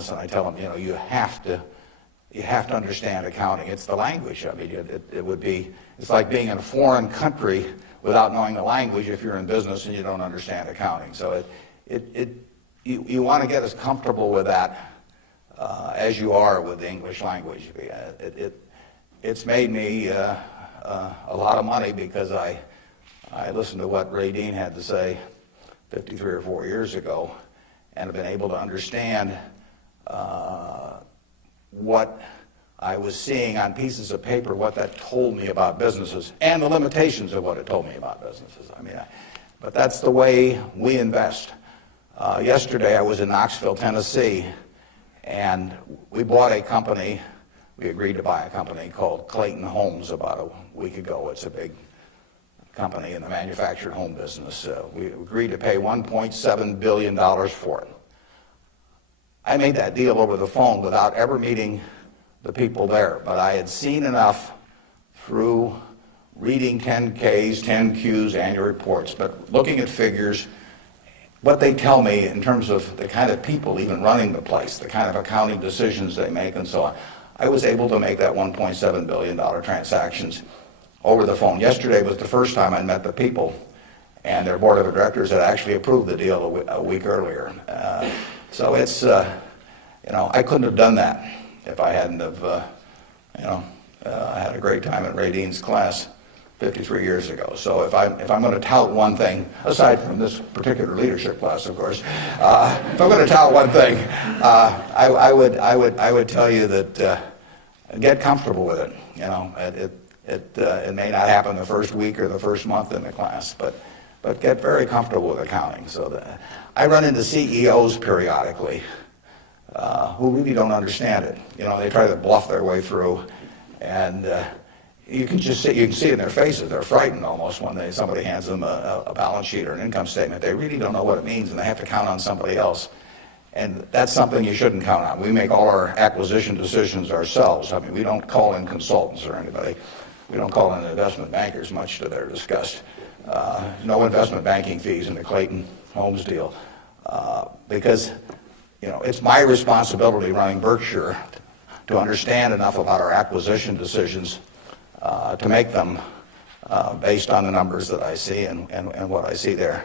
business, and I tell them, you know, you have to understand accounting. It's the language. I mean, it's like being in a foreign country without knowing the language if you're in business and you don't understand accounting. So you want to get as comfortable with that as you are with the English language. It's made me a lot of money because I listened to what Ray Dean had to say 53 or 4 years ago, and have been able to understand what I was seeing on pieces of paper, what that told me about businesses, and the limitations of what it told me about businesses. I mean, but that's the way we invest. Yesterday I was in Knoxville, Tennessee, and we bought a company. We agreed to buy a company called Clayton Homes about a week ago. It's a big company in the manufactured home business. We agreed to pay $1.7 billion for it. I made that deal over the phone without ever meeting the people there, but I had seen enough through reading 10Ks, 10Qs, annual reports, but looking at figures, what they tell me in terms of the kind of people even running the place, the kind of accounting decisions they make and so on. I was able to make that $1.7 billion transactions over the phone. Yesterday was the first time I met the people, and their board of directors had actually approved the deal a week earlier. So it's, you know, I couldn't have done that if I hadn't have, I had a great time at Ray Dean's class 53 years ago. So if I'm going to tout one thing, aside from this particular leadership class, of course, if I'm going to tout one thing, I would tell you that get comfortable with it. You know, it may not happen the first week or the first month in the class, but get very comfortable with accounting. So I run into CEOs periodically who really don't understand it. You know, they try to bluff their way through, and you can see it in their faces. They're frightened almost when somebody hands them a balance sheet or an income statement. They really don't know what it means, and they have to count on somebody else. And that's something you shouldn't count on. We make all our acquisition decisions ourselves. I mean, we don't call in consultants or anybody. We don't call in investment bankers, much to their disgust. No investment banking fees in the Clayton Homes deal, because, you know, it's my responsibility running Berkshire to understand enough about our acquisition decisions to make them based on the numbers that I see and what I see there.